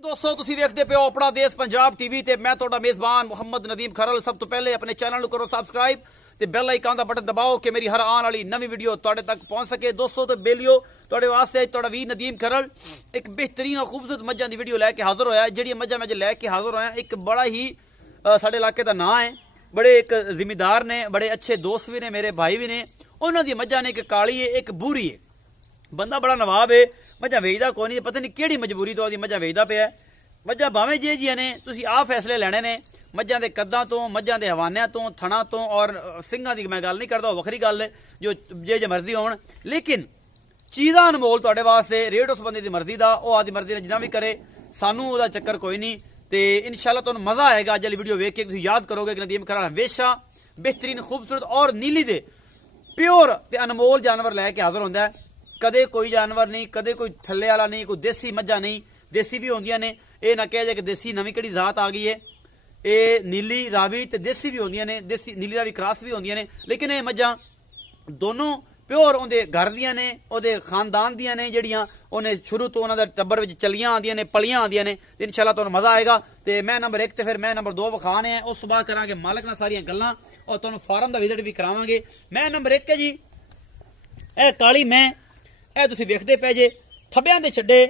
दोस्तों तुसी देखते पे हो अपना देश पंजाब टीवी ते मैं तुहाडा मेज़बान मुहम्मद नदीम खरल। सब तो पहले अपने चैनल करो सबसक्राइब ते बेल आइकन दा बटन दबाओ कि मेरी हर आने वाली नवी वीडियो तुहाडे तक पहुंच सके। दोस्तों तो बेलियो तुहाडे वास्ते तुहाडा वीर नदीम खरल एक बेहतरीन और खूबसूरत मज्जां दी वीडियो लैके हाजिर होया। जिहड़ी मज्जां मैं लैके हाजिर होया एक बड़ा ही साडे इलाके दा नां है, बड़े एक जिम्मेदार ने, बड़े अच्छे दोस्त भी ने, मेरे भाई भी ने। उन्हां दी मज्जां ने एक काली है एक बूरी है। बंदा बड़ा नवाब है, मज्जां वेचदा कोई नहीं, पता नहीं किहड़ी मजबूरी तो ओहदी मज्जां वेचदा पिया। मज्जां भावें जे जियां ने, तुसीं आ फैसले लैणे ने मज्जां दे कद्दां तो, मज्जां दे हवानियां तो, थणा तो और ਸਿੰਘਾਂ ਦੀ मैं गल नहीं करदा, वखरी गल है जो जे मर्जी होण, लेकिन चीज़ां अनमोल तुहाडे वास्ते। रेट उस बंदे दी मर्जी दा, ओह आदी मर्जी ने जिन्ना भी करे, सानू ओहदा चक्कर कोई नहीं। ते इंशाअल्लाह तुहानू मज़ा आएगा अज वाली वीडियो वेख के। तुसीं याद करोगे कि नदीम खरल हमेशा बेहतरीन खूबसूरत और नीली दे प्योर ते अनमोल जानवर लैके हाजिर होंदा है। कदे कोई जानवर नहीं, कदे कोई थल्ले वाला नहीं, कोई देसी मज्जां नहीं। देसी भी होंदियां ने, ये ना कहा जाए कि देसी नवीं किहड़ी जात आ गई है। ये नीली रावी ते देसी भी होंदियां ने, देसी नीली रावी क्रॉस भी होंदियां ने, लेकिन ये मज्जां दोनों प्योर उहदे घर दियां ने, उहदे खानदान दियां ने, जिहड़ियां उहने शुरू तो उहनां दा टब्बर विच चलियां आंदियां ने, पलियां आंदियां ने। ते इंशाअल्लाह तुहानू मज़ा आएगा। ते मैं नंबर 1 ते फिर मैं नंबर 2 विखाने हैं, उस बाद करांगे मालक नाल सारियां गल्लां और तुहानू फार्म दा विजिट भी करावांगे। मैं नंबर 1 है जी, ए काली मैं, ए तुसीं वेखदे पे जे थब्बियां दे छड्डे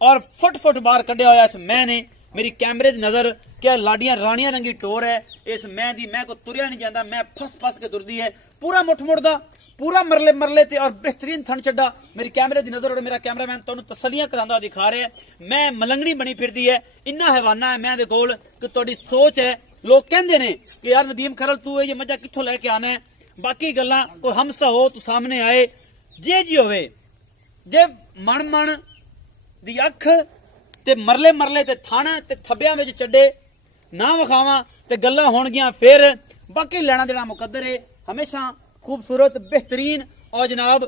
और फुट फुट बाहर कढ़िया होया इस मैं ने। मेरी कैमरे की नज़र क्या लाडियां रानियां रंगी टोर है इस मैं दी। मैं को तुरिया नहीं जाता, मैं फस फस के तुरदी है, पूरा मुठ मुड़दा, पूरा मरले मरले ते और बेहतरीन थन चड्डा। मेरी कैमरे की नज़र और मेरा कैमरामैन तुहानू तसलियां करांदा दिखा रहा है। मैं मलंगनी बनी फिरदी है, इन्ना हैवाना है मैं दे कोल कि तुहाडी सोच है। लोग कहंदे ने कि यार नदीम खरल तू ये मज्जा कित्थों लैके आना है। बाकी गल्लां कोई हमसा हो तू सामने आए, जे जी होवे, जे मन मन दी अख ते मरले मरले ते थण ते थब्बियां विच चड्डे ना विखावां ते गल्लां होणगियां फिर। बाकी लेना देना मुकद्दर है। हमेशा खूबसूरत बेहतरीन और जनाब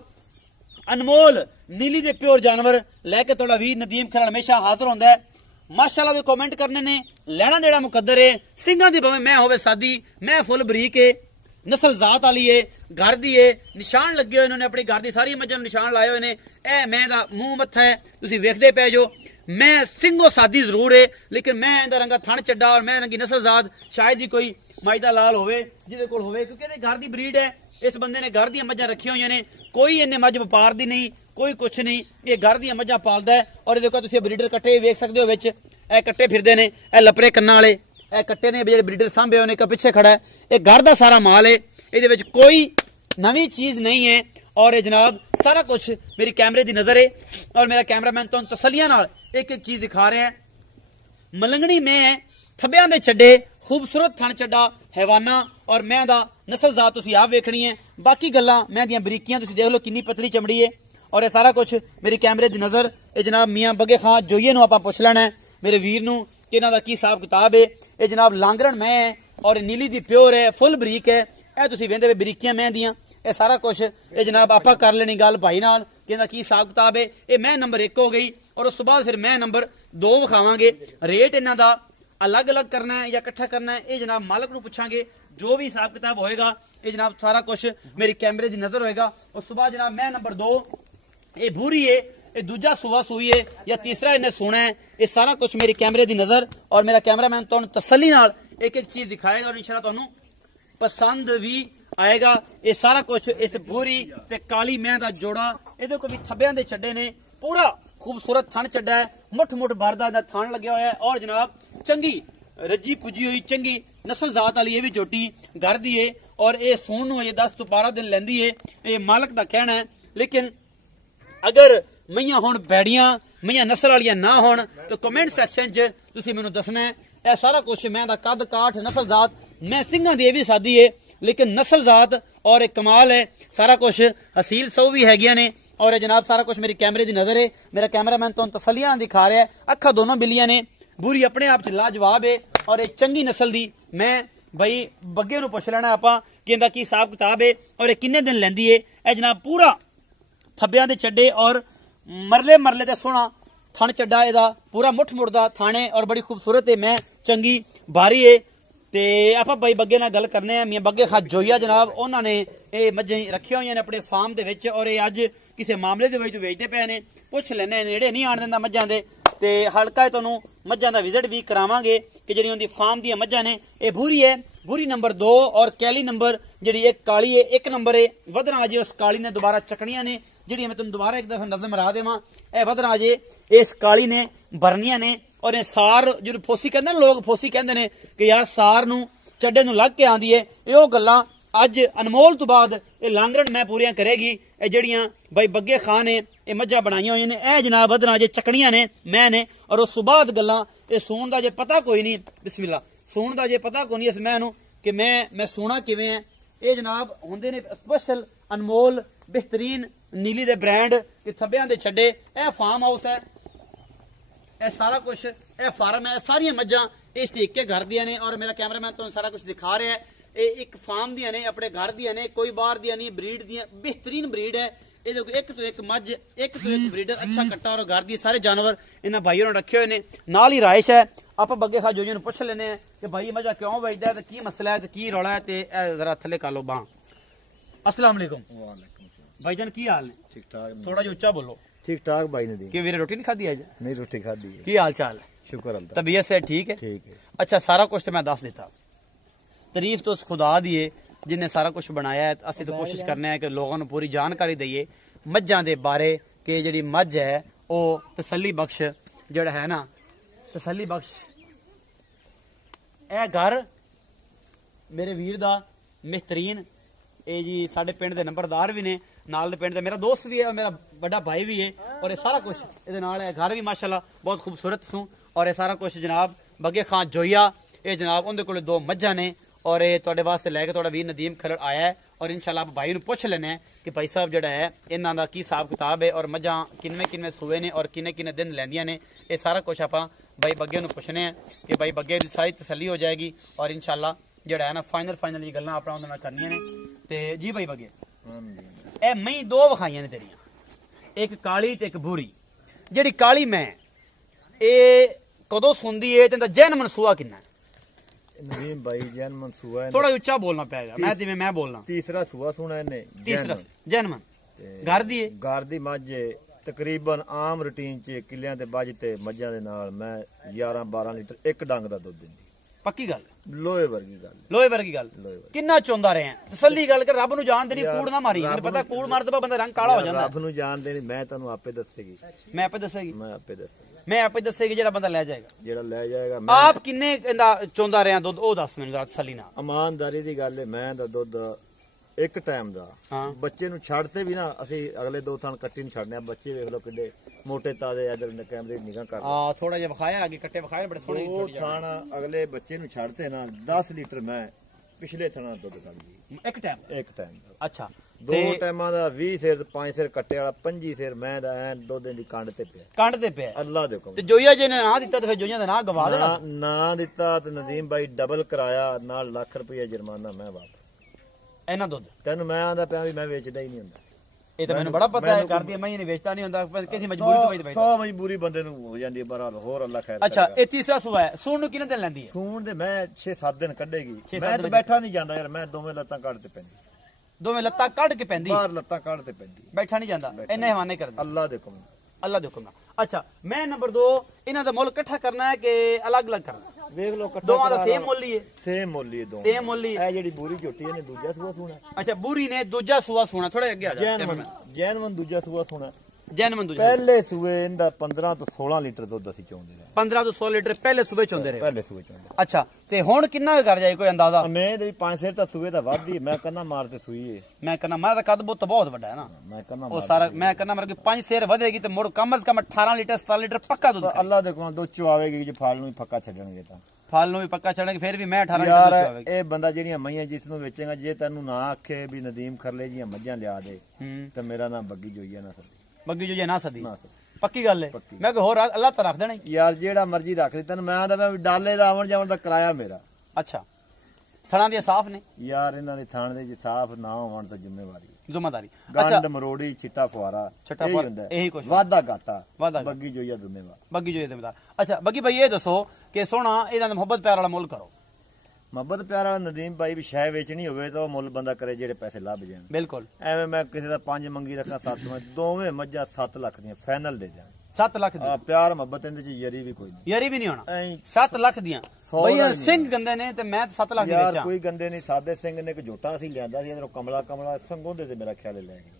अनमोल नीली दे प्योर जानवर लैके तुहाडा वीर नदीम खरल हमेशा हाजिर होंदा है। माशाअल्लाह दे कमेंट करने ने, लेना देना मुकद्दर है। ਸਿੰਘਾਂ दी भावें मैं होवे सादी, मैं फुल बरीक है, नस्ल जात वाली है, घर दी है, निशान लगे हुए इन्होंने अपनी घर की सारी मज्जां निशान लाए हुए ने। ए मैं दा मूँह मत्था है, तुसीं वेखदे पे जो। मैं सिंगो सादी जरूर है, लेकिन मैं इंदा रंगा थण चड्डा और मैं रंगी नस्ल जात शायद ही कोई माइदा लाल होवे जिहदे कोल होवे, क्योंकि इहदे घर की ब्रीड है। इस बंदे ने घर दी मज्जां रखी हुई ने, कोई इन्ने मज्ज व्यापार दी नहीं, कोई कुछ नहीं, ये घर दी मज्जां पालदा है। और ये देखो तुसीं ब्रीडर कट्टे वेख सकते हो विच, ए कट्टे फिरदे ने, ए लपरे कन्नां वाले ए कट्टे ने जेहड़े ब्रीडर सामभे होने का पिछे खड़ा है। ये घर का सारा माल है, ये कोई नवी चीज़ नहीं है। और ये जनाब सारा कुछ मेरी कैमरे की नज़र है और मेरा कैमरामैन तो तसलियां नाल एक एक चीज़ दिखा रहा है। मलंगनी मैं है, थब्बियां दे छड्डे, खूबसूरत थण चड्डा हैवाना और मैं दा नस्ल जात तुसीं आप वेखनी है। बाकी गल्लां मैं दियां बरीकियां तुसीं देख लो कितनी पतली चमड़ी है। और ये सारा कुछ मेरी कैमरे की नज़र। ये जनाब मियाँ बगे खां जोइए नूं आपां पुछ लैणा है मेरे वीर नूं कि इन्हां दा की हिसाब किताब है। ये जनाब लांगरण मैं है और नीली दी प्योर है, फुल बरीक है। ए तुसीं वेंदे वे बरीकियां मैं दियां, ये सारा कुछ ये जनाब आपा कर लेनी गल भाई नाल कि इहदा की हिसाब किताब है। ये मैं नंबर 1 हो गई और उस तो बाद फिर मैं नंबर 2 विखावांगे। रेट इन्हां दा अलग अलग करना है या इकट्ठा करना है, ये जनाब मालक नूं पुछांगे। जो भी हिसाब किताब होएगा ये जनाब सारा कुछ मेरी कैमरे की नज़र होएगा। उस तो बाद जनाब मैं नंबर 2, ये भूरी है, ये दूजा सुआ सुई है या तीसरा इन्हें सोना है। ये सारा कुछ मेरी कैमरे की नज़र और मेरा कैमरामैन तुहानू तसल्ली नाल एक एक चीज़ दिखाएगा और इंशाअल्लाह तुहानू पसंद भी आएगा। ये सारा कुछ इस भूरी ते काली मैं दा जोड़ा, ये को भी थब्बियां दे छड्डे ने, पूरा खूबसूरत थन चड्डा है, मुठ मुठ भरदा दा थन लग्या होया है। और जनाब चंगी रजी पुजी हुई चंगी नस्ल जात वाली ये भी झोटी घर दी है और ये सूण नूं ये 10 तो 12 दिन लैंदी है। ये मालक दा कहना है। लेकिन अगर मैयां होण बैड़ियां, मैयां नस्ल वालियां ना होण तो कमेंट सैक्शन च तुसीं मैनूं दसना है। यह सारा कुछ मैं दा कद काठ नस्ल जात मैं ਸਿੰਘਾਂ दी भी सादी है, लेकिन नस्ल जात और एक कमाल है। सारा कुछ हसील सौ भी हैगियां ने और जनाब सारा कुछ मेरी कैमरे की नज़र है। मेरा कैमरामैन तो तसलियां दिखा रहा है। अखा दोनों बिल्लियां ने, बुरी अपने आप च लाजवाब है और एक चंगी नस्ल दी मैं बई बग्गे नूं पुछ लेना आपां कि इहदा की हिसाब किताब है और ये किन्ने दिन लैंदी है। यह जनाब पूरा थब्बियां दे चड्डे और मरले मरले ते सोहना थण चड्डा, इहदा पूरा मुठ मुड़दा थाने और बड़ी खूबसूरत है। मैं चंगी भारी है। ते आपां भाई बग्गे नाल गल करने हैं। मियां बग्गे खां जोइया जनाब उन्होंने ये मज्झां रखियां हुई ने अपने फार्म दे विच और ये अज किसी मामले दे विच वेचदे पे ने। पुछ लैने नेड़े नहीं आण दिंदा मज्झां दे ਤੇ ਹਲਕਾ ਤੁਹਾਨੂੰ ਮੱਝਾਂ ਦਾ ਵਿਜ਼ਿਟ ਵੀ ਕਰਾਵਾਂਗੇ ਕਿ ਜਿਹੜੀ ਉਹਦੀ ਫਾਰਮ ਦੀਆਂ ਮੱਝਾਂ ਨੇ। ਇਹ ਭੂਰੀ ਹੈ, ਭੂਰੀ ਨੰਬਰ 2 ਔਰ ਕੈਲੀ ਨੰਬਰ ਜਿਹੜੀ ਇੱਕ ਕਾਲੀ ਹੈ 1 ਨੰਬਰ ਹੈ। ਵਧਣਾ ਜੇ ਉਸ ਕਾਲੀ ਨੇ ਦੁਬਾਰਾ ਚੱਕਣੀਆਂ ਨੇ ਜਿਹੜੀਆਂ ਮੈਂ ਤੁਹਾਨੂੰ ਦੁਬਾਰਾ ਇੱਕ ਦਫਾ ਨਜ਼ਰ ਮਰਾ ਦੇਵਾਂ। ਇਹ ਵਧਣਾ ਜੇ ਇਸ ਕਾਲੀ ਨੇ ਭਰਨੀਆਂ ਨੇ ਔਰ ਇਹ ਸਾਰ ਜਿਹਨੂੰ ਫੋਸੀ ਕਹਿੰਦੇ ਨੇ ਲੋਕ, ਫੋਸੀ ਕਹਿੰਦੇ ਨੇ ਕਿ ਯਾਰ ਸਾਰ ਨੂੰ ਚੱਡੇ ਨੂੰ ਲੱਗ ਕੇ ਆਂਦੀ ਹੈ। ਇਹ ਉਹ ਗੱਲਾਂ ਅੱਜ ਅਨਮੋਲ ਤੋਂ ਬਾਅਦ ਇਹ ਲਾਂਗਰਨ ਮੈਂ ਪੂਰੀਆਂ ਕਰੇਗੀ। ਇਹ ਜਿਹੜੀਆਂ ਬਾਈ ਬੱਗੇ ਖਾਨ ਨੇ ਇਹ ਮੱਝਾਂ ਬਣਾਈਆਂ ਹੋਈਆਂ ਨੇ, ਇਹ ਜਨਾਬ ਵਧਣਾ ਜੇ ਚੱਕਣੀਆਂ ਨੇ ਮੈਂ ਨੇ। ਔਰ ਉਸ ਤੋਂ ਬਾਅਦ ਗੱਲਾਂ ਇਹ ਸੂਣ ਦਾ ਜੇ ਪਤਾ ਕੋਈ ਨਹੀਂ, ਬਿਸਮਿਲ੍ਲਾ, ਸੂਣ ਦਾ ਜੇ ਪਤਾ ਕੋਈ ਨਹੀਂ ਇਸ ਮੈਂ ਨੂੰ ਕਿ ਮੈਂ ਸੋਣਾ ਕਿਵੇਂ ਹੈ। ਇਹ ਜਨਾਬ ਹੁੰਦੇ ਨੇ ਸਪੈਸ਼ਲ ਅਨਮੋਲ ਬਿਹਤਰੀਨ ਨੀਲੀ ਦੇ ਬ੍ਰਾਂਡ ਤੇ ਥੱਬਿਆਂ ਦੇ ਛੱਡੇ। ਇਹ ਫਾਰਮ ਹਾਊਸ ਹੈ, ਇਹ ਸਾਰਾ ਕੁਝ ਇਹ ਫਾਰਮ ਹੈ, ਸਾਰੀਆਂ ਮੱਝਾਂ ਇਸ ਇੱਕੇ ਘਰ ਦੀਆਂ ਨੇ। ਔਰ ਮੇਰਾ ਕੈਮਰਾਮੈਨ ਤੁਹਾਨੂੰ ਸਾਰਾ ਕੁਝ ਦਿਖਾ ਰਿਹਾ ਹੈ। ਇਹ ਇੱਕ ਫਾਰਮ ਦੀਆਂ ਨੇ, ਆਪਣੇ ਘਰ ਦੀਆਂ ਨੇ, ਕੋਈ ਬਾਹਰ ਦੀਆਂ ਨਹੀਂ, ਬਰੀਡ ਦੀਆਂ ਬਿਹਤਰੀਨ ਬਰੀਡ ਹੈ। ਇਹ ਦੇਖੋ ਇੱਕ ਤੋਂ ਇੱਕ ਮੱਝ, ਇੱਕ ਤੋਂ ਇੱਕ ਬਰੀਡਰ, ਅੱਛਾ ਕੱਟਾ ਔਰ ਘਰ ਦੀ ਸਾਰੇ ਜਾਨਵਰ ਇਹਨਾਂ ਭਾਈਆਂ ਨੇ ਰੱਖੇ ਹੋਏ ਨੇ। ਨਾਲ ਹੀ ਰਾਇਸ਼ ਹੈ, ਆਪਾਂ ਬੱਗੇ ਖਾ ਜੋਜੀ ਨੂੰ ਪੁੱਛ ਲੈਨੇ ਆ ਕਿ ਭਾਈ ਮੱਝਾਂ ਕਿਉਂ ਵੇਚਦਾ ਹੈ ਤੇ ਕੀ ਮਸਲਾ ਹੈ ਤੇ ਕੀ ਰੌਲਾ ਹੈ। ਤੇ ਜ਼ਰਾ ਥੱਲੇ ਕਰ ਲਓ ਬਾਂ। अस्सलाम वालेकुम। वालेकुम सलाम। भाईजान की हाल है? ठीक ठाक। थोड़ा जो ऊंचा बोलो। ठीक ठाक भाई ने दी कि वीरे रोटी नहीं खाधी आज? नहीं रोटी खाधी है। की हाल चाल है? शुक्र अल्लाह। तबीयत से ठीक है? ठीक है। अच्छा सारा कुछ तो मैं दस देता, तारीफ तो उस खुदा दी है जिन्हें सारा कुछ बनाया है। असं तो कोशिश करने हैं कि लोगों को पूरी जानकारी दईए मझां दे बारे कि जी मझ है वो तसली बख्श जड़ा है ना, तसली बख्श ए घर मेरे वीर दा बेहतरीन ਇਹ ਜੀ ਸਾਡੇ ਪਿੰਡ ਦੇ ਨੰਬਰਦਾਰ ਵੀ ਨੇ, ਨਾਲ ਦੇ ਪਿੰਡ ਦੇ ਮੇਰਾ ਦੋਸਤ ਵੀ ਹੈ ਔਰ ਮੇਰਾ ਵੱਡਾ ਭਾਈ ਵੀ ਹੈ। ਔਰ ਇਹ ਸਾਰਾ ਕੁਝ ਇਹਦੇ ਨਾਲ ਹੈ। ਘਰ ਵੀ ਮਾਸ਼ਾਅੱਲਾ ਬਹੁਤ ਖੂਬਸੂਰਤ ਸੂ। ਔਰ ਇਹ ਸਾਰਾ ਕੁਝ ਜਨਾਬ ਬੱਗੇ ਖਾਨ ਜੋਈਆ, ਇਹ ਜਨਾਬ ਉਹਦੇ ਕੋਲ 2 ਮੱਝਾਂ ਨੇ ਔਰ ਇਹ ਤੁਹਾਡੇ ਵਾਸਤੇ ਲੈ ਕੇ ਤੁਹਾਡਾ ਵੀਰ ਨਦੀਮ ਖਰੜ ਆਇਆ ਹੈ। ਔਰ ਇਨਸ਼ਾਅੱਲਾ ਆਪ ਭਾਈ ਨੂੰ ਪੁੱਛ ਲੈਣੇ ਕਿ ਭਾਈ ਸਾਹਿਬ ਜਿਹੜਾ ਹੈ ਇਹਨਾਂ ਦਾ ਕੀ ਹਿਸਾਬ ਕਿਤਾਬ ਹੈ ਔਰ ਮੱਝਾਂ ਕਿੰਨੇ ਸੂਏ ਨੇ ਔਰ ਕਿੰਨੇ ਦਿਨ ਲੈਂਦੀਆਂ ਨੇ। ਇਹ ਸਾਰਾ ਕੁਝ ਆਪਾਂ ਭਾਈ ਬੱਗੇ ਨੂੰ ਪੁੱਛਣੇ ਆ ਕਿ ਭਾਈ ਬੱਗੇ ਦੀ ਸਾਰੀ ਤਸੱਲੀ ਹੋ ਜਾਏਗੀ। ਔਰ ਇਨਸ਼ਾਅੱਲਾ ਜਿਹੜਾ ਹੈ ਨਾ ਫਾਈਨਲ ਇਹ ਗੱਲਾਂ ਆਪਣਾ ਉਹਦੇ ਨਾਲ ਕਰਨੀਆਂ ਨੇ। ਤੇ ਜੀ ਭਾਈ ਬੱਗੇ ਇਹ ਮੈਂ 2 ਵਿਖਾਈਆਂ ਨੇ ਤੇਰੀਆਂ, ਇੱਕ ਕਾਲੀ ਤੇ ਇੱਕ ਬੂਰੀ। ਜਿਹੜੀ ਕਾਲੀ ਮੈਂ ਇਹ ਕਦੋਂ ਸੁਣਦੀ ਏ ਤੇ ਜੈਨ ਮਨਸੂਆ ਕਿੰਨਾ? नदीम भाई जैन मनसूआ है। थोड़ा ऊंचा बोलना पड़ेगा, मैं जिवें मैं बोलना। तीसरा सूआ सुना है। तीसरा जैनमन घर दी घर दी मੱਝ तकरीबन आम रूटीन च किलियां ते बाज ते मੱਝਾਂ ਦੇ ਨਾਲ मैं 11-12 लीटर एक डंग ਦਾ ਦੁੱਧ ਦਿੰਦੀ। पक्की गल? लोहे वर्गी गल। लोहे वर्गी गल। किन्ना चौंदा रहे हैं तसल्ली गल कर, रब नु जान देनी, कूड़ ना मारी। मैंने पता कूड़ मार तो बंदा रंग काला हो जाता। रब नु जान देनी मैं तन्नू आपे दसेगी। मैं आपे दसेगी? मैं आपे दसेगी। मैं आपे दसेगी जेड़ा बंदा ले जाएगा। जेड़ा ले जाएगा आप किन्ने इंदा चौंदा रहे हैं दुध ओ दस मैनू जरा तसल्ली नाल। ईमानदारी दी गल है, मैं दा दुध एक टाइम दा बच्चे नु छड़ते भी ना असि अगले 2 थन कट्टी नु छड़ने। बच्चे देख लो किड्डे मोटे ताजे, इधर कैमरे दी निगाह कर। हां थोड़ा जिहा विखाया आगे कट्टे विखाए बड़े सोहने। वो थान अगले बच्चे नु छड़ते ना 10 लीटर मैं पिछले थाना दुध कढदी एक टाइम। अच्छा 2 टाइमां दा 20 सिर 5 सिर कट्टे वाला 25 सिर मैं दा ऐन दुध दी कांड ते पिया अल्लाह दे हुकम। ते जोया जी ने ना दित्ता ते फिर जोया दा ना गवा देना ना दित्ता ते नदीम भाई डबल कराया नाल लाख रुपया जुर्माना मैं वापस ਇਹਨਾਂ ਦੁੱਧ ਤੈਨੂੰ ਮੈਂ ਆਂਦਾ ਪਿਆ ਵੀ ਮੈਂ ਵੇਚਦਾ ਹੀ ਨਹੀਂ ਹੁੰਦਾ। ਇਹ ਤਾਂ ਮੈਨੂੰ ਬੜਾ ਪਤਾ ਹੈ, ਕਰਦੀ ਮੈਂ ਨਹੀਂ ਵੇਚਦਾ ਨਹੀਂ ਹੁੰਦਾ, ਕਿਸੇ ਮਜਬੂਰੀ ਤੋਂ ਵੇਚਦਾ। ਸੌ ਮਜਬੂਰੀ ਬੰਦੇ ਨੂੰ ਹੋ ਜਾਂਦੀ ਹੈ, ਬਹਰਾਲ ਹੋਰ ਅੱਲਾ ਖੈਰ। ਅੱਛਾ ਇਹ ਤੀਸਰਾ ਸੂਆ ਹੈ, ਸੂਣ ਨੂੰ ਕਿੰਨੇ ਦਿਨ ਲੈਂਦੀ ਹੈ? ਸੂਣ ਦੇ ਮੈਂ 6-7 ਦਿਨ ਕੱਢੇਗੀ। ਮੈਂ ਤਾਂ ਬੈਠਾ ਨਹੀਂ ਜਾਂਦਾ ਯਾਰ, ਮੈਂ ਦੋਵੇਂ ਲੱਤਾਂ ਕੱਢ ਤੇ ਪੈਂਦੀ। ਦੋਵੇਂ ਲੱਤਾਂ ਕੱਢ ਕੇ ਪੈਂਦੀ? ਬਾਹਰ ਲੱਤਾਂ ਕੱਢ ਤੇ ਪੈਂਦੀ, ਬੈਠਾ ਨਹੀਂ ਜਾਂਦਾ। ਇੰਨੇ ਹਵਾਨੇ ਕਰਦੀ ਅੱਲਾ ਦੇ ਹੁਕਮ। ਅੱਲਾ ਦੇ ਹੁਕਮ ਨਾਲ। ਅੱਛਾ ਮੈਂ ਨੰਬਰ 2 ਇਹਨਾਂ ਦਾ ਮੁੱਲ ਇਕੱਠਾ ਕਰਨਾ ਹੈ ਕਿ ਅਲੱਗ-ਅਲੱਗ ਕਰਨਾ? ਵੇਖ ਲਓ ਇਕੱਠਾ ਦੋਵਾਂ ਦਾ ਸੇਮ ਮੁੱਲ ਹੀ ਹੈ। ਸੇਮ ਮੁੱਲ ਹੀ ਦੋਵਾਂ ਸੇਮ ਮੁੱਲ ਹੀ। ਇਹ ਜਿਹੜੀ ਬੂਰੀ ਝੋਟੀ ਇਹਨੇ ਦੂਜਾ ਸੂਆ ਸੋਣਾ। ਅੱਛਾ ਬੂਰੀ ਨੇ ਦੂਜਾ ਸੂਆ ਸੋਣਾ। ਥੋੜਾ ਅੱਗੇ ਆ ਜਾ। ਜੈਨਵਨ ਦੂਜਾ ਸੂਆ ਸੋਣਾ। ਜੈਨਵਨ ਦੂਜਾ। ਪਹਿਲੇ ਸੂਏ ਇਹਦਾ 15 ਤੋਂ 16 ਲੀਟਰ ਦੁੱਧ ਅਸੀਂ ਚੋਂਦੇ ਰਹੇ। 15 ਤੋਂ 16 ਲੀਟਰ ਪਹਿਲੇ ਸੂਏ ਚੋਂਦੇ ਰਹੇ? ਪਹਿਲੇ ਸੂਏ ਚੋਂਦੇ। ਅੱਛਾ ਤੇ ਹੁਣ ਕਿੰਨਾ ਕਰ ਜਾਏ ਕੋਈ ਅੰਦਾਜ਼ਾ? ਮੈਂ ਤੇ 5 ਸਿਰ ਤਾਂ ਸੂਏ ਦਾ ਵੱਧ ਹੀ ਮੈਂ ਕੰਨਾ ਮਾਰ ਤੇ ਸੂਈ ਹੈ। ਮੈਂ ਕਹਿੰਦਾ ਮੈਂ ਤਾਂ ਕੱਦ ਬਹੁਤ ਵੱਡਾ ਹੈ ਨਾ। ਮੈਂ ਕੰਨਾ ਉਹ ਸਾਰਾ ਮੈਂ ਕਹਿੰਦਾ ਮਰ ਕੇ 5 ਸਿਰ ਵਧੇਗੀ ਤੇ ਮੁੜ ਕਮ ਸੇ ਕਮ 18 ਲੀਟਰ 17 ਲੀਟਰ ਪੱਕਾ ਦੁੱਧ। ਅੱਲਾ ਦੇ ਕੋਲ ਦੁੱਧ ਚਵਾਵੇਗੀ ਜੇ ਫਲ ਨੂੰ ਹੀ ਪੱਕਾ ਛੱਡਣਗੇ ਤਾਂ। ਫਲ ਨੂੰ ਵੀ ਪੱਕਾ ਛੱਡਣਗੇ ਫਿਰ ਵੀ ਮੈਂ 18 ਲੀਟਰ ਦੁੱਧ ਚਵਾਵੇਗੀ। ਇਹ ਬੰਦਾ ਜਿਹੜੀਆਂ ਮਈਆਂ ਜਿਸ ਨੂੰ ਵੇਚੇਗਾ, ਜੇ ਤੈਨੂੰ ਨਾ ਆਖੇ ਵੀ ਨਦੀਮ ਖਰਲੇ ਜੀਆਂ ਮੱਝਾਂ ਲਿਆ ਦੇ ਤੇ ਮੇਰਾ ਨਾਮ ਬੱਗੀ ਜੋਈਆ ਨਾ ਸਦੀ। ਬੱਗੀ ਜੋਈਆ ਨਾ ਸਦੀ? ਪੱਕੀ ਗੱਲ ਹੈ। ਮੈਂ ਕਿ ਹੋਰ ਅੱਲਾ ਤਾਂ ਰੱਖ ਦੇਣਾ ਯਾਰ, ਜਿਹੜਾ ਮਰਜ਼ੀ ਰੱਖ ਦੇ ਤੈਨੂੰ। ਮੈਂ ਆਂਦਾ ਮੈਂ ਡਾਲੇ ਦਾ ਆਵਣ ਜਾਵਣ ਦਾ ਕਿਰਾਇਆ ਮੇਰਾ। ਅੱਛਾ ਥਣਾਂ ਦੀਆਂ ਸਾਫ਼ ਨੇ ਯਾਰ? ਇਹਨਾਂ ਦੇ ਥਣ ਦੇ ਜੇ ਸਾਫ਼ ਨਾ ਹੋਣ ਤਾਂ ਜ਼ਿੰਮੇਵਾਰੀ। ਗੰਡ ਮਰੋੜੀ ਚਿੱਟਾ ਫੁਆਰਾ ਇਹੀ ਹੁੰਦਾ, ਇਹੀ ਕੁਝ ਵਾਦਾ ਘਾਟਾ। ਬੱਗੀ ਜੋਈਆ ਜ਼ਿੰਮੇਵਾਰ। ਬੱਗੀ ਜੋਈਆ ਜ਼ਿੰਮੇਵਾਰ। ਅੱਛਾ ਬੱਗੀ ਭਾਈ ਇਹ ਦੱਸੋ ਕਿ ਸੋਹਣਾ ਇਹਦਾ ਮੁਹੱਬਤ ਪਿਆਰ ਵਾਲਾ ਮੁੱਲ ਕਰੋ। ਮੁਹੱਬਤ ਪਿਆਰ ਵਾਲਾ ਨਦੀਮ ਭਾਈ ਵੀ ਸ਼ੈ ਵੇਚਣੀ ਹੋਵੇ ਤਾਂ ਉਹ ਮੁੱਲ ਬੰਦਾ ਕਰੇ ਜਿਹੜੇ ਪੈਸੇ ਲੱਭ ਜਾਣ। ਬਿਲਕੁਲ ਐਵੇਂ ਮੈਂ ਕਿਸੇ ਦਾ 5 ਮੰਗੀ ਰੱਖਾਂ 7 ਮੈਂ ਦੋਵੇਂ ਮੱਝਾਂ 7 ਲੱਖ ਦੀਆਂ ਫਾਈਨਲ ਦੇ ਦਿਆਂ। 7 ਲੱਖ ਦੀ ਪਿਆਰ ਮੁਹੱਬਤ ਇਹਦੇ ਚ ਯਰੀ ਵੀ ਕੋਈ ਨਹੀਂ, ਯਰੀ ਵੀ ਨਹੀਂ ਹੋਣਾ 7 ਲੱਖ ਦੀਆਂ ਬਈ ਸਿੰਘ ਗੰਦੇ ਨੇ ਤੇ ਮੈਂ 7 ਲੱਖ ਦੀ ਵੇਚਾਂ ਯਾਰ ਕੋਈ ਗੰਦੇ ਨਹੀਂ ਸਾਦੇ ਸਿੰਘ ਨੇ ਇੱਕ ਝੋਟਾ ਸੀ ਲਿਆਂਦਾ ਸੀ ਇਧਰੋਂ ਕਮਲਾ ਸੰਗੋਂਦੇ ਤੇ ਮੇਰਾ ਖਿਆਲ ਲੈ ਗਏ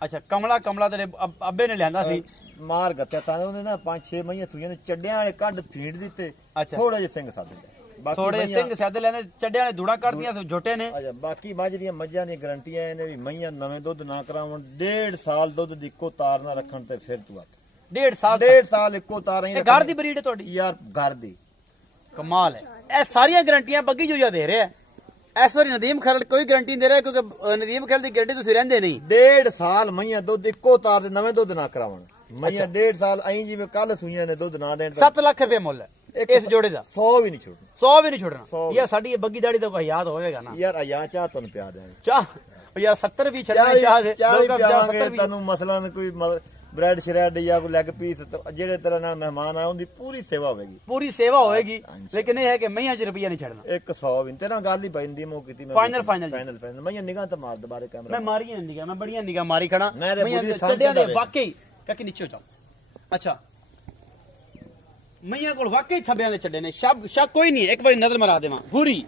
ਅੱਛਾ ਕਮਲਾ ਤੇਰੇ ਅੱਬੇ ਨੇ ਲਿਆਂਦਾ ਸੀ ਮਾਰ ਗੱਤਿਆ ਤਾਂ ਉਹਨੇ ਨਾ 5-6 ਮਈਆਂ ਸੂਈਆਂ ਨੇ ਚੱਡਿਆਂ ਵਾਲੇ ਕੱਢ ਫੀਡ ਦਿੱਤੇ ਥੋੜੇ ਜਿਹੇ ਸਿੰਘ ਸਾਦੇ ਲੈ ਥੋੜੇ ਸਿੰਘ ਸਾਦੇ ਲੈਂਦੇ ਚੱਡਿਆਂ ਵਾਲੇ ਧੂੜਾ ਕੱਢਦੀਆਂ ਸੀ ਝੋਟੇ ਨੇ ਅੱਛਾ ਬਾਕੀ ਮੱਝ ਦੀਆਂ ਮੱਝਾਂ ਦੀਆਂ ਗਰੰਟੀਆਂ ਇਹਨੇ ਵੀ ਮਈਆਂ ਨਵੇਂ ਦੁੱਧ ਨਾ ਕਰਾਉਣ 1.5 ਸਾਲ ਦੁੱਧ ਦੀ ਇੱਕੋ ਤਾਰ ਨਾ ਰੱਖਣ ਤੇ ਫਿਰ ਤੂੰ 1.5 ਸਾਲ ਇੱਕੋ ਤਾਰ ਹੀ ਘਰ ਦੀ ਬਰੀਡ ਹੈ ਤੁਹਾਡੀ ਯਾਰ ਘਰ ਦੀ ਕਮਾਲ ਹੈ ਇਹ ਸਾਰੀਆਂ ਗਰੰਟੀਆਂ ਬੱਗੀ ਜੋਈਆ ਦੇ ਰਿਹਾ ਇਸ ਵਾਰੀ ਨਦੀਮ ਖਰਲ ਕੋਈ ਗਰੰਟੀ ਨਹੀਂ ਦੇ ਰਿਹਾ ਕਿਉਂਕਿ ਨਦੀਮ ਖਰਲ ਦੀ ਗਰੰਟੀ ਤੁਸੀਂ ਰਹਿੰਦੇ ਨਹੀਂ 1.5 ਸਾਲ ਮਈਆਂ ਦੁੱਧ ਇੱਕੋ ਤਾਰ ਦੇ ਨਵੇਂ ਦੁੱਧ ਨਾ ਕਰਾਉਣ ਮਈਆਂ 1.5 ਸਾਲ ਐਂ ਜਿਵੇਂ ਕੱਲ ਸੂਈਆਂ ਨੇ ਦੁੱਧ ਨਾ ਦੇਣ 7 ਲੱਖ ਰੁਪਏ ਮੁੱਲ ਹੈ ਇਸ ਜੋੜੇ ਦਾ 100 ਵੀ ਨਹੀਂ ਛੋੜਨਾ 100 ਵੀ ਨਹੀਂ ਛੋੜਨਾ ਯਾਰ ਸਾਡੀ ਇਹ ਬੱਗੀ ਦਾੜੀ ਦਾ ਕੋਈ ਯਾਦ ਹੋਵੇਗਾ ਨਾ ਯਾਰ ਆਇਆ ਚਾਹ ਤੁਹਾਨੂੰ ਪਿਆ ਦੇ ਚਾਹ ਯਾਰ 70 ਵੀ ਛੱਡਣੇ ਚਾਹ ਦੇ ਤੁਹਾਨੂੰ ਮਸਲਨ ਕੋਈ ਬ੍ਰੈਡ ਸ਼ਰੈਡ ਜਾਂ ਕੋਈ ਲੈਗ ਪੀਸ ਜਿਹੜੇ ਤਰ੍ਹਾਂ ਨਾਲ ਮਹਿਮਾਨ ਆਏ ਉਹਦੀ ਪੂਰੀ ਸੇਵਾ ਹੋਵੇਗੀ ਲੇਕਿਨ ਇਹ ਹੈ ਕਿ ਮਈਆਂ 'ਚ ਰੁਪਈਆ ਨਹੀਂ ਛੱਡਣਾ 100 ਵੀ ਤੇਰਾ ਗੱਲ ਹੀ ਪੈਂਦੀ ਮੋ ਕੀਤੀ ਮੈਂ ਫਾਈਨਲ ਮਈਆਂ ਨਿਗਾਹ ਤੇ ਮਾਰ ਦੁਬਾਰੇ ਕੈਮਰਾ ਮੈਂ ਮਾਰੀਆਂ ਨਿਗਾਹ ਮੈਂ ਬੜੀਆਂ ਨਿਗਾਹ ਮਾਰੀ ਖੜਾ ਚੱਡਿਆਂ ਦੇ ਵਾਕਈ ਕਾਕੀ ਨੀਚੇ ਜਾਓ ਅੱਛਾ ਮਈਆਂ ਕੋਲ ਵਾਕਈ ਥੱਬਿਆਂ ਦੇ ਚੱਡੇ ਨੇ ਸ਼ੱਕ ਕੋਈ ਨਹੀਂ ਇੱਕ ਵਾਰੀ ਨਜ਼ਰ ਮਰਾ ਦੇਵਾਂ ਪੂਰੀ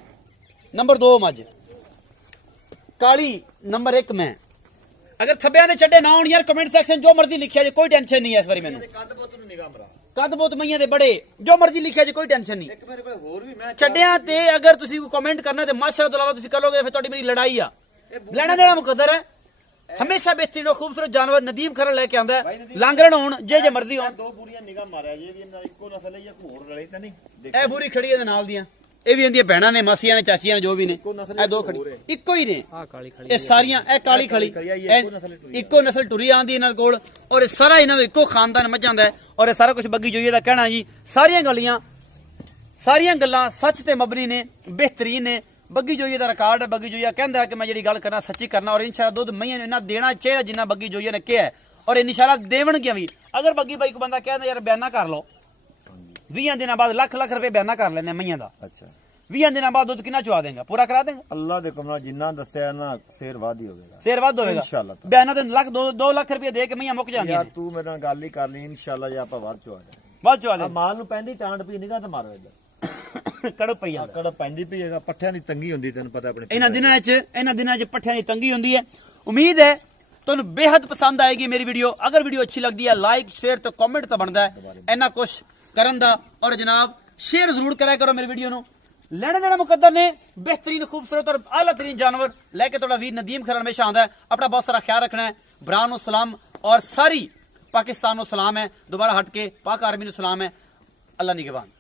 ਨੰਬਰ 2 ਮੱਝ ਕਾਲੀ ਨੰਬਰ 1 ਮੈਂ अगर थब्बियां दे चड्डे ना होण यार कमेंट सेक्शन जो मर्जी लिखिया जे कोई टेंशन नहीं है इस बारी मैनू कद बहुत मईयां दे बड़े जो मर्जी लिखिया जे कोई टेंशन नहीं एक मेरे कोल होर भी मैं चड्डियां ते अगर तुसी कोई कमेंट करना ते माशाअल्लाह तो अलावा तुसी करोगे फिर तोड़ी मेरी लड़ाई आ लेना देना मुकद्दर है हमेशा बेहतरीन और खूबसूरत जानवर नदीम खरल लेके आंदा है लांगरन होण जे मर्जी होण दो पूरियां निगाह मारिया जे भी इना इको नस्ल है या होर रले ते नहीं ए पूरी खड़ी है नाल दियां ਇਹ ਵੀ ਇਹਦੀਆਂ ਭੈਣਾਂ ਨੇ ਮਾਸੀਆਂ ਨੇ ਚਾਚੀਆਂ ਨੇ ਜੋ ਵੀ ਨੇ ਇਹ ਦੋ ਖੜੀ ਇੱਕੋ ਹੀ ਨੇ ਇਹ ਸਾਰੀਆਂ ਇਹ ਕਾਲੀ ਖਲੀ ਇੱਕੋ ਨਸਲ ਟੁਰੀ ਆਂਦੀ ਇਹਨਾਂ ਕੋਲ ਔਰ ਇਹ ਸਾਰਾ ਇਹਨਾਂ ਦਾ ਇੱਕੋ ਖਾਨਦਾਨ ਮੱਝਾਂ ਦਾ ਔਰ ਇਹ ਸਾਰਾ ਕੁਝ ਬੱਗੀ ਜੋਈਏ ਦਾ ਕਹਿਣਾ ਜੀ ਸਾਰੀਆਂ ਗੱਲਾਂ ਸੱਚ ਤੇ ਮਬਨੀ ਨੇ ਬਿਹਤਰੀਨ ਨੇ ਬੱਗੀ ਜੋਈਏ ਦਾ ਰਿਕਾਰਡ ਹੈ ਬੱਗੀ ਜੋਈਆ ਕਹਿੰਦਾ ਕਿ ਮੈਂ ਜਿਹੜੀ ਗੱਲ ਕਰਨਾ ਸੱਚੀ ਕਰਨਾ ਔਰ ਇਨਸ਼ਾਅੱਲਾ ਦੁੱਧ ਮਈਆਂ ਨੂੰ ਇਹਨਾਂ ਦੇਣਾ ਚਾਹੀਦਾ ਜਿੰਨਾ ਬੱਗੀ ਜੋਈਏ ਨੇ ਕਿਹਾ ਔਰ ਇਨਸ਼ਾਅੱਲਾ ਦੇਵਣਗੇ ਵੀ ਅਗਰ ਬੱਗੀ ਬਾਈ ਕੋ ਬੰਦਾ ਕਹਿੰਦਾ ਯਾਰ ਬਿਆਨਾ ਕਰ ਲਓ 20 ਦਿਨਾਂ ਬਾਅਦ ਲੱਖ ਰੁਪਏ ਬਿਆਨਾ ਕਰ ਲੈਣੇ ਮਈਆਂ ਦਾ ਅੱਛਾ 20 ਦਿਨਾਂ ਬਾਅਦ ਦੁੱਧ ਕਿੰਨਾ ਚੁਆ ਦੇਗਾ ਪੂਰਾ ਕਰਾ ਦੇਗਾ ਅੱਲਾਹ ਦੇ ਹੁਕਮ ਨਾਲ ਜਿੰਨਾ ਦੱਸਿਆ ਨਾ ਫੇਰ ਵੱਧ ਹੀ ਹੋਵੇਗਾ ਇਨਸ਼ਾਅੱਲਾ ਬਿਆਨਾ ਤੇ 2 ਲੱਖ ਰੁਪਏ ਦੇ ਕੇ ਮਈਆਂ ਮੁੱਕ ਜਾਂਦੀਆਂ ਯਾਰ ਤੂੰ ਮੇਰੇ ਨਾਲ ਗੱਲ ਹੀ ਕਰ ਲਈ ਇਨਸ਼ਾਅੱਲਾ ਜੇ ਆਪਾਂ ਵੱਧ ਚੁਆ ਦੇ ਮਾਲ ਨੂੰ ਪੈਂਦੀ ਟਾਂਡ ਪਈ ਨਿਗਾਹ ਤੇ ਮਾਰੋ ਇੱਧਰ ਕੜਪ ਪੈਂਦੀ ਪਈ ਹੈਗਾ ਪੱਠਿਆਂ ਦੀ ਤੰਗੀ ਹੁੰਦੀ ਤੈਨੂੰ ਪਤਾ ਆਪਣੇ ਇਹਨਾਂ ਦਿਨਾਂ 'ਚ ਪੱਠਿਆਂ ਦੀ ਤੰਗੀ ਹੁੰਦੀ ਹੈ ਉਮੀਦ ਹੈ ਤੁਹਾਨੂੰ ਬੇहद ਪਸੰਦ ਆਏਗੀ ਮੇਰੀ ਵੀਡੀਓ ਅਗਰ ਵੀਡੀਓ ਅੱਛੀ ਲੱਗਦੀ ਹੈ ਲਾਈਕ ਸ਼ੇਅਰ ਤੇ ਕਮੈਂਟ ਤਾਂ ਬਣਦਾ ਹੈ ਇਹਨਾਂ ਕੁਛ ਕਰਨ ਦਾ ਔਰ ਜਨਾਬ शेयर जरूर कराया करो मेरी वीडियो नु लेने देना मुकद्दर ने बेहतरीन खूबसूरत और आला तरीन जानवर लेके थोड़ा वीर नदीम खरल हमेशा आंदा है अपना बहुत सारा ख्याल रखना है भरा नु सलाम और सारी पाकिस्तान नु सलाम है दोबारा हट के पाक आर्मी नु सलाम है अल्लाह निगहबान।